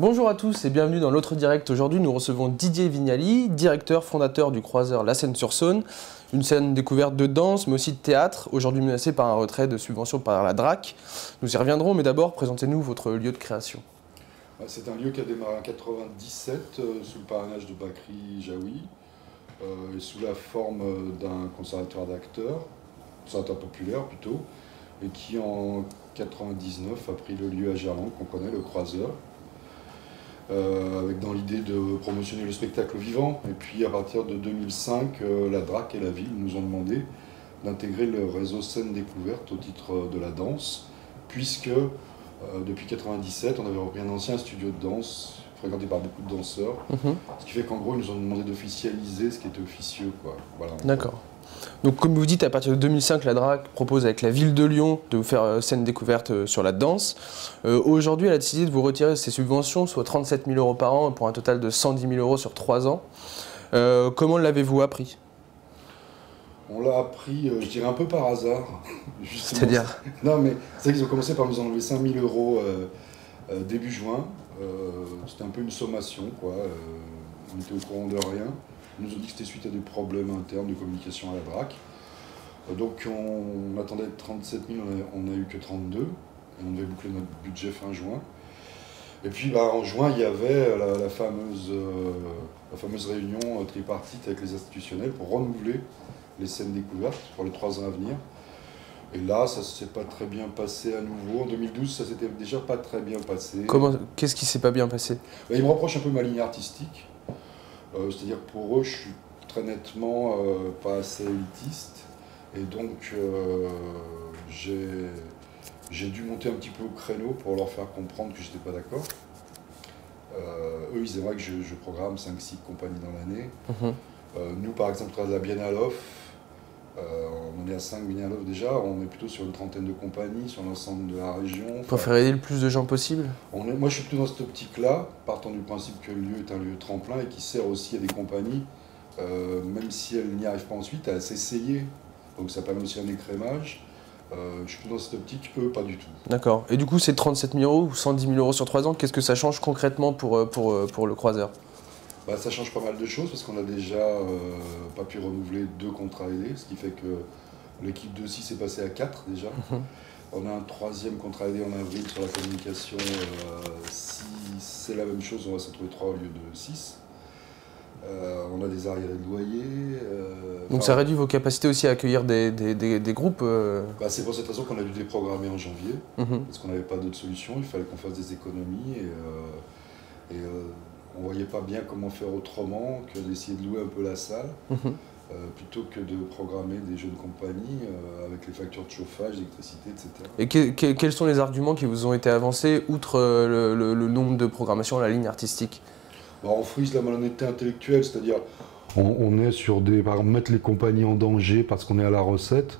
Bonjour à tous et bienvenue dans l'autre direct. Aujourd'hui, nous recevons Didier Vignali, directeur fondateur du croiseur La Seyne-sur-Saône, une scène découverte de danse mais aussi de théâtre, aujourd'hui menacée par un retrait de subventions par la DRAC. Nous y reviendrons, mais d'abord, présentez-nous votre lieu de création. C'est un lieu qui a démarré en 1997 sous le parrainage de Bakri Jaoui et sous la forme d'un conservatoire d'acteurs, conservatoire populaire plutôt, et qui en 1999 a pris le lieu à Gerland qu'on connaît, le croiseur. Avec dans l'idée de promotionner le spectacle vivant. Et puis à partir de 2005, la DRAC et la ville nous ont demandé d'intégrer le réseau Scène Découverte au titre de la danse, puisque depuis 1997, on avait repris un ancien studio de danse fréquenté par beaucoup de danseurs, ce qui fait qu'en gros ils nous ont demandé d'officialiser ce qui était officieux, quoi. Voilà. D'accord. Donc comme vous dites, à partir de 2005, la DRAC propose avec la ville de Lyon de vous faire scène découverte sur la danse. Aujourd'hui, elle a décidé de vous retirer ses subventions, soit 37 000 € par an pour un total de 110 000 € sur 3 ans. Comment l'avez-vous appris? On l'a appris, je dirais un peu par hasard. C'est-à-dire? Non mais c'est vrai qu'ils ont commencé par nous enlever 5 000 € début juin. C'était un peu une sommation, quoi. On était au courant de rien. Ils nous ont dit que c'était suite à des problèmes internes de communication à la DRAC. Donc on attendait 37 000, on n'a eu que 32. Et on devait boucler notre budget fin juin. Et puis en juin, il y avait la fameuse réunion tripartite avec les institutionnels pour renouveler les scènes découvertes pour les 3 ans à venir. Et là, ça ne s'est pas très bien passé à nouveau. En 2012, ça s'était déjà pas très bien passé. Qu'est-ce qui s'est pas bien passé? Ils me reprochent un peu ma ligne artistique. C'est-à-dire que pour eux, je suis très nettement pas assez élitiste. Et donc, j'ai dû monter un petit peu au créneau pour leur faire comprendre que je n'étais pas d'accord. Eux, ils aimeraient que je programme 5-6 compagnies dans l'année. Nous, par exemple, à la Biennale Off, on est à 5 Biennale Off déjà, on est plutôt sur une trentaine de compagnies sur l'ensemble de la région. Pour faire aider le plus de gens possible? Moi, je suis plutôt dans cette optique-là, partant du principe que le lieu est un lieu tremplin et qui sert aussi à des compagnies, même si elles n'y arrivent pas ensuite, à s'essayer. Donc ça permet aussi un écrémage. Je suis plutôt dans cette optique, eux, pas du tout. D'accord. Et du coup, c'est 37 000 € ou 110 000 € sur 3 ans. Qu'est-ce que ça change concrètement pour le croiseur? Ça change pas mal de choses parce qu'on a déjà pas pu renouveler 2 contrats aidés, ce qui fait que l'équipe de 6 est passée à 4 déjà. On a un 3e contrat aidé en avril sur la communication. Si c'est la même chose, on va se retrouver 3 au lieu de 6. On a des arriérés de loyer. Donc ça réduit vos capacités aussi à accueillir des groupes C'est pour cette raison qu'on a dû déprogrammer en janvier, parce qu'on n'avait pas d'autre solution, il fallait qu'on fasse des économies et on ne voyait pas bien comment faire autrement que d'essayer de louer un peu la salle, plutôt que de programmer des jeunes compagnies avec les factures de chauffage, d'électricité, etc. Et quels sont les arguments qui vous ont été avancés, outre le nombre de programmations, la ligne artistique? On frise la malhonnêteté intellectuelle, c'est-à-dire on est sur par exemple, mettre les compagnies en danger parce qu'on est à la recette,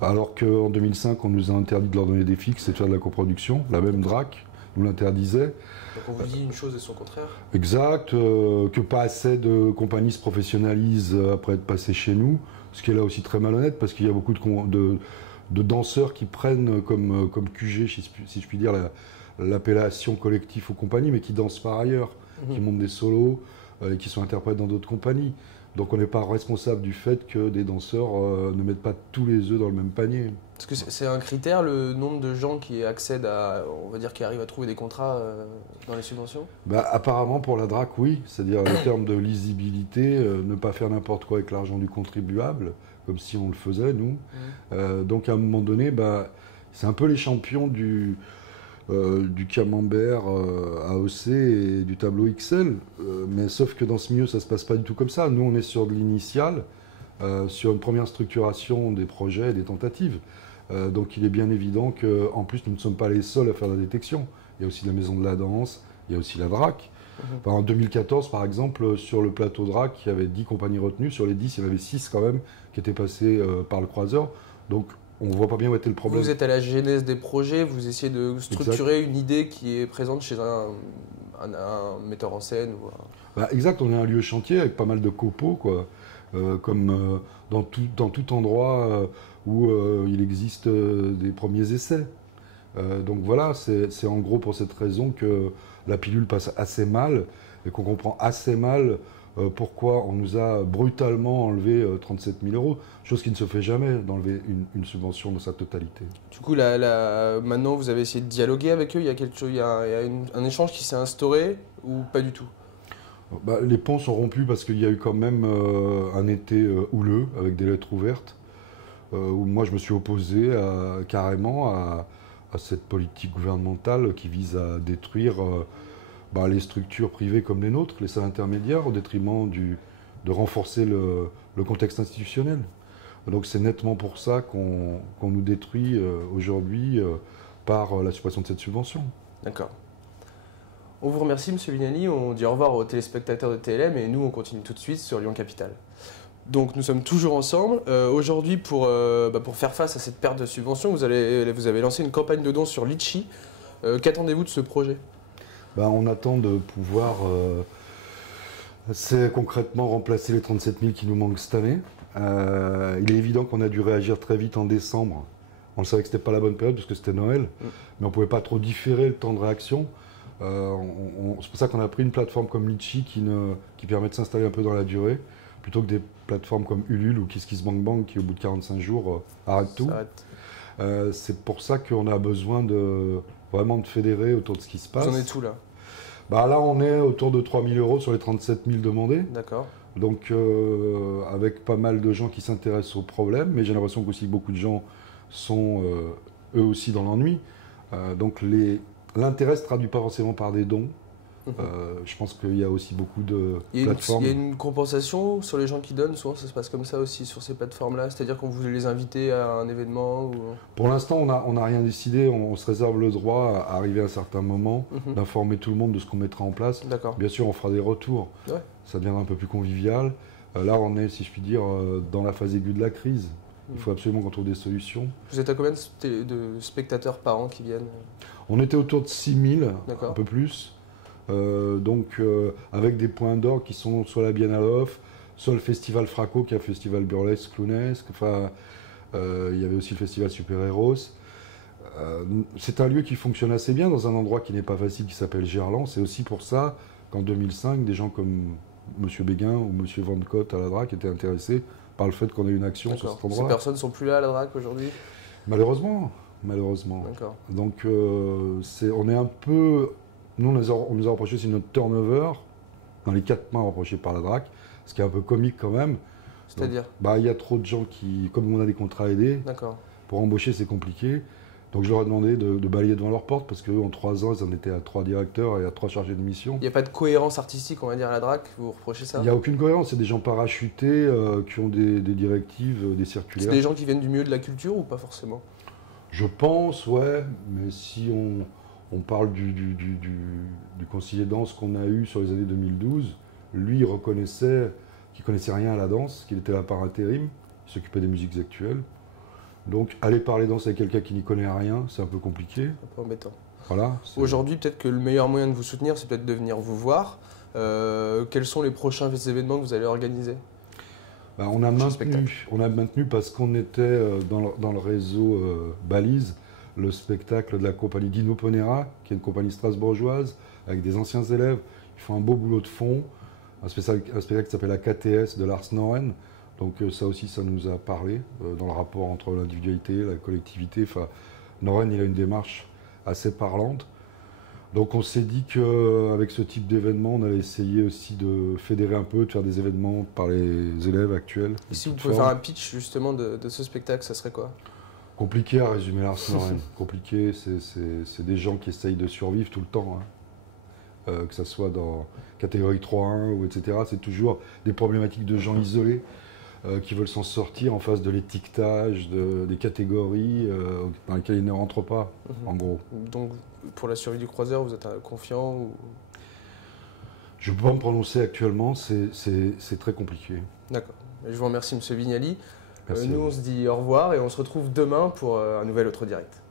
alors qu'en 2005, on nous a interdit de leur donner des fixes et de faire de la coproduction. La même DRAC nous l'interdisait. Donc on vous dit une chose et son contraire? Exact, que pas assez de compagnies se professionnalisent après être passées chez nous, ce qui est là aussi très malhonnête parce qu'il y a beaucoup de danseurs qui prennent comme QG, si je puis dire, l'appellation collectif aux compagnies, mais qui dansent par ailleurs, qui montent des solos et qui sont interprètes dans d'autres compagnies. Donc on n'est pas responsable du fait que des danseurs ne mettent pas tous les œufs dans le même panier. Est-ce que c'est un critère, le nombre de gens qui accèdent à, on va dire, qui arrivent à trouver des contrats dans les subventions? Apparemment pour la DRAC, oui. C'est-à-dire en termes de lisibilité, ne pas faire n'importe quoi avec l'argent du contribuable, comme si on le faisait, nous. Donc à un moment donné, c'est un peu les champions du camembert AOC et du tableau XL, mais sauf que dans ce milieu ça se passe pas du tout comme ça. Nous on est sur de l'initial, sur une première structuration des projets et des tentatives, donc il est bien évident qu'en plus nous ne sommes pas les seuls à faire la détection. Il y a aussi la maison de la danse, il y a aussi la DRAC. En 2014 par exemple, sur le plateau DRAC il y avait 10 compagnies retenues, sur les 10 il y en avait 6 quand même qui étaient passées par le croiseur, donc on ne voit pas bien où était le problème. Vous êtes à la genèse des projets, vous essayez de structurer une idée qui est présente chez un metteur en scène ou Exact, on est un lieu chantier avec pas mal de copeaux, quoi. Comme dans tout endroit où il existe des premiers essais. Donc voilà, c'est en gros pour cette raison que la pilule passe assez mal et qu'on comprend assez mal pourquoi on nous a brutalement enlevé 37 000 euros, chose qui ne se fait jamais d'enlever une subvention dans sa totalité. Du coup, maintenant, vous avez essayé de dialoguer avec eux. Il y a quelque chose, il y a un échange qui s'est instauré ou pas du tout? Bah, les ponts sont rompus parce qu'il y a eu quand même un été houleux avec des lettres ouvertes où moi je me suis opposé carrément à cette politique gouvernementale qui vise à détruire les structures privées comme les nôtres, les salles intermédiaires, au détriment de renforcer le contexte institutionnel. Donc c'est nettement pour ça qu'on nous détruit aujourd'hui par la suppression de cette subvention. D'accord. On vous remercie, M. Vignali. On dit au revoir aux téléspectateurs de TLM et nous, on continue tout de suite sur Lyon Capitale. Donc nous sommes toujours ensemble. Aujourd'hui, pour faire face à cette perte de subvention, vous avez lancé une campagne de dons sur Litchi. Qu'attendez-vous de ce projet? On attend de pouvoir assez concrètement remplacer les 37 000 qui nous manquent cette année. Il est évident qu'on a dû réagir très vite en décembre. On savait que ce n'était pas la bonne période parce que c'était Noël, mais on ne pouvait pas trop différer le temps de réaction. C'est pour ça qu'on a pris une plateforme comme Litchi qui permet de s'installer un peu dans la durée, plutôt que des plateformes comme Ulule ou KissKissBankBank qui, au bout de 45 jours, arrêtent tout. C'est pour ça qu'on a besoin vraiment de fédérer autour de ce qui se passe. Vous en êtes où là? Là, on est autour de 3 000 euros sur les 37 000 demandés. D'accord. Donc, avec pas mal de gens qui s'intéressent au problème, mais j'ai l'impression qu'aussi beaucoup de gens sont eux aussi dans l'ennui. Donc, l'intérêt ne se traduit pas forcément par des dons. Je pense qu'il y a aussi beaucoup de plateformes. Il y a une compensation sur les gens qui donnent, souvent ça se passe comme ça aussi sur ces plateformes-là, c'est-à-dire qu'on voulait les inviter à un événement ou... Pour l'instant, on n'a rien décidé, on se réserve le droit à arriver à un certain moment, d'informer tout le monde de ce qu'on mettra en place. Bien sûr, on fera des retours, ça deviendra un peu plus convivial. Là, on est, si je puis dire, dans la phase aiguë de la crise. Il faut absolument qu'on trouve des solutions. Vous êtes à combien de spectateurs par an qui viennent? On était autour de 6 000, un peu plus. Avec des points d'or qui sont soit la Biennale, soit le festival Fraco, qui est un festival burlesque, clownesque. Il y avait aussi le festival Super Héros. C'est un lieu qui fonctionne assez bien dans un endroit qui n'est pas facile, qui s'appelle Gerland. C'est aussi pour ça qu'en 2005, des gens comme M. Béguin ou M. Van Cotte à la DRAC étaient intéressés par le fait qu'on ait une action sur cet endroit. Ces personnes ne sont plus là à la DRAC aujourd'hui? Malheureusement. Donc on est un peu... Nous, on nous a reproché aussi notre turnover dans les 4 mois reprochés par la DRAC, ce qui est un peu comique quand même. C'est-à-dire? Il y a trop de gens qui, comme on a des contrats aidés, pour embaucher c'est compliqué. Donc je leur ai demandé de balayer devant leur porte parce qu'en 3 ans, ils en étaient à 3 directeurs et à 3 chargés de mission. Il n'y a pas de cohérence artistique, on va dire, à la DRAC, vous reprochez ça? Il n'y a aucune cohérence, c'est des gens parachutés qui ont des directives, des circulaires. C'est des gens qui viennent du milieu de la culture ou pas forcément? Je pense, ouais, mais si on parle du conseiller danse qu'on a eu sur les années 2012. Lui, il reconnaissait qu'il ne connaissait rien à la danse, qu'il était là par intérim, il s'occupait des musiques actuelles. Donc, aller parler danse avec quelqu'un qui n'y connaît rien, c'est un peu compliqué. Un peu embêtant. Voilà. Aujourd'hui, peut-être que le meilleur moyen de vous soutenir, c'est peut-être de venir vous voir. Quels sont les prochains événements que vous allez organiser? On a maintenu parce qu'on était dans le réseau Balise, le spectacle de la compagnie Dino Ponera, qui est une compagnie strasbourgeoise, avec des anciens élèves. Ils font un beau boulot de fond, un spectacle qui s'appelle la KTS de Lars Noren. Donc ça aussi, ça nous a parlé dans le rapport entre l'individualité et la collectivité. Noren, il a une démarche assez parlante. Donc on s'est dit qu'avec ce type d'événement, on allait essayer aussi de fédérer un peu, de faire des événements par les élèves actuels. Et si vous pouvez faire un pitch justement de ce spectacle, ça serait quoi? Compliqué à résumer Lars Noren. Compliqué, c'est des gens qui essayent de survivre tout le temps. Que ce soit dans catégorie 3-1 ou etc. C'est toujours des problématiques de gens isolés qui veulent s'en sortir en face de l'étiquetage, des catégories dans lesquelles ils ne rentrent pas, en gros. Donc, pour la survie du croiseur, vous êtes confiant ou... Je ne peux pas me prononcer actuellement, c'est très compliqué. D'accord. Je vous remercie, M. Vignali. Merci. Nous, on se dit au revoir et on se retrouve demain pour un nouvel Autre Direct.